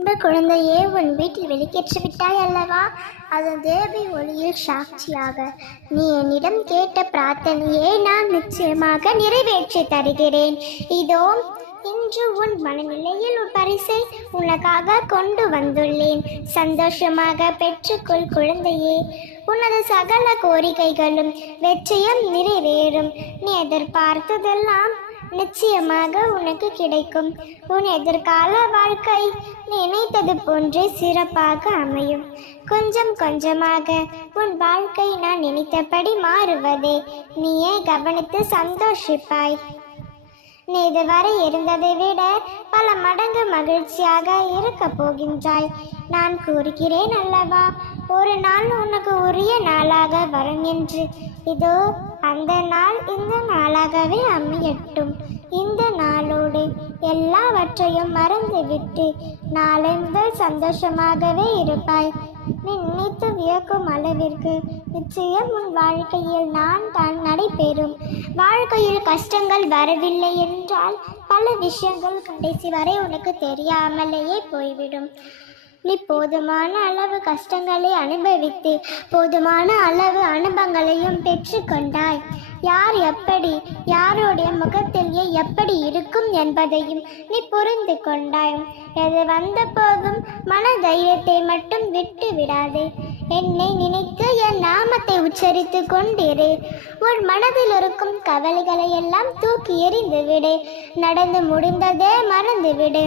அன்பு குழந்தையே உன் வீட்டில் வெளிக்கேற்றி விட்டாய் அல்லவா? அது தேவி ஒளியில் சாட்சியாக நீ என்னிடம் கேட்ட பிரார்த்தனையை நான் நிச்சயமாக நிறைவேற்றி தருகிறேன். இதோ இன்று உன் மனநிலையில் ஒரு பரிசை உனக்காக கொண்டு வந்துள்ளேன். சந்தோஷமாக பெற்றுக்கொள் குழந்தையே. உனது சகல கோரிக்கைகளும் வெற்றியும் நிறைவேறும். நீ எதிர்பார்த்ததெல்லாம் நிச்சயமாக உனக்கு கிடைக்கும். உன் எதிர்கால வாழ்க்கை நினைத்தது போன்றே சிறப்பாக அமையும். கொஞ்சம் கொஞ்சமாக உன் வாழ்க்கை நான் நினைத்தபடி மாறுவதே. நீயே கவனித்து சந்தோஷிப்பாய். நீ இதுவரை இருந்ததை விட பல மடங்கு மகிழ்ச்சியாக இருக்கப் போகின்றாய். நான் கூறுகிறேன் அல்லவா ஒரு நாள் உனக்கு உரிய நாளாக வரும் என்று. இதோ அந்த நாள் இந்த நாளாகவே அமையட்டும். இந்த நாளோடு எல்லாவற்றையும் மறந்துவிட்டு நாளை முதல் சந்தோஷமாகவே இருப்பாய். நினைத்து வியக்கும் அளவிற்கு நிச்சயம் உன் வாழ்க்கையில் நான் தான் நடைபெறும். வாழ்க்கையில் கஷ்டங்கள் வரவில்லை என்றால் பல விஷயங்கள் கடைசி வரை உனக்கு தெரியாமலேயே போய்விடும். நீ போதுமான அளவு கஷ்டங்களை அனுபவித்து போதுமான அளவு அனுபவங்களையும் பெற்றுக்கொண்டாய் யார் எப்படி யாருடைய முகத்திலேயே எப்படி இருக்கும் என்பதையும் நீ புரிந்து கொண்டாய். எது வந்த போதும் மன தைரியத்தை மட்டும் விட்டு விடாதே என்னை நினைத்து என் நாமத்தை உச்சரித்து கொண்டிரு. உன் மனதில் இருக்கும் கவலைகளை எல்லாம் தூக்கி எறிந்து விடு நடந்து முடிந்ததே மறந்து விடு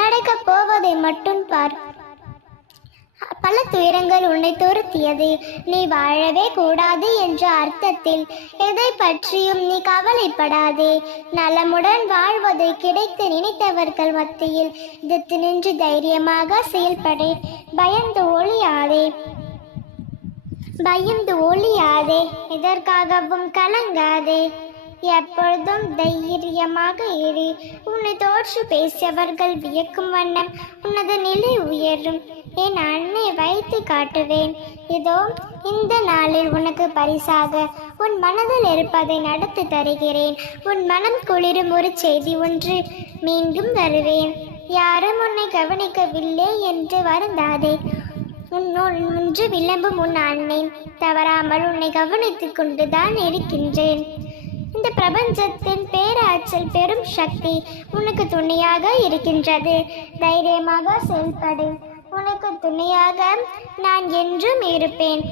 நடக்கப் போவதை மட்டும் பார். பல துயரங்கள் உன்னை துரத்தியது. நீ வாழவே கூடாது என்ற அர்த்தத்தில் எதை பற்றியும் நீ கவலைப்படாதே. நலமுடன் வாழ்வதை கிடைத்து நினைத்தவர்கள் மத்தியில் எதிர்த்து நின்று தைரியமாக செயல்படு. பயந்து ஒளியாதே பயந்து ஒளியாதே எதற்காகவும் கலங்காதே. எப்பொழுதும் தைரியமாக இரு. உன்னை தோற்று பேசியவர்கள் வியக்கும் வண்ணம் உனது நிலை உயரும். என் அன்னை வைத்து காட்டுவேன். இதோ இந்த நாளில் உனக்கு பரிசாக உன் மனதில் இருப்பதை நடத்தி தருகிறேன். உன் மனம் குளிரும் ஒரு செய்தி ஒன்று மீண்டும் வருவேன். யாரும் உன்னை கவனிக்கவில்லை என்று வருந்தாதே. உன்னோடு ஒன்று விளம்பும் உன் அன்னை. தவறாமல் உன்னை கவனித்துக் கொண்டுதான் இருக்கின்றேன். இந்த பிரபஞ்சத்தின் பேராற்றல் பெரும் சக்தி உனக்கு துணையாக இருக்கின்றது. தைரியமாக செயல்படு. உனக்கு துணையாக நான் என்றும் இருப்பேன்.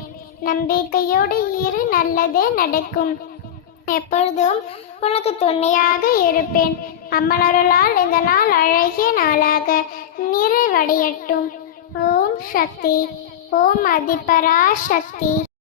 நம்பிக்கையோடு இரு நல்லதே நடக்கும். எப்பொழுதும் உனக்கு துணையாக இருப்பேன். அம்மனருளால் இந்த நாள் அழகிய நாளாக நிறைவடையட்டும். ஓம் சக்தி. ஓம் அதிபரா சக்தி.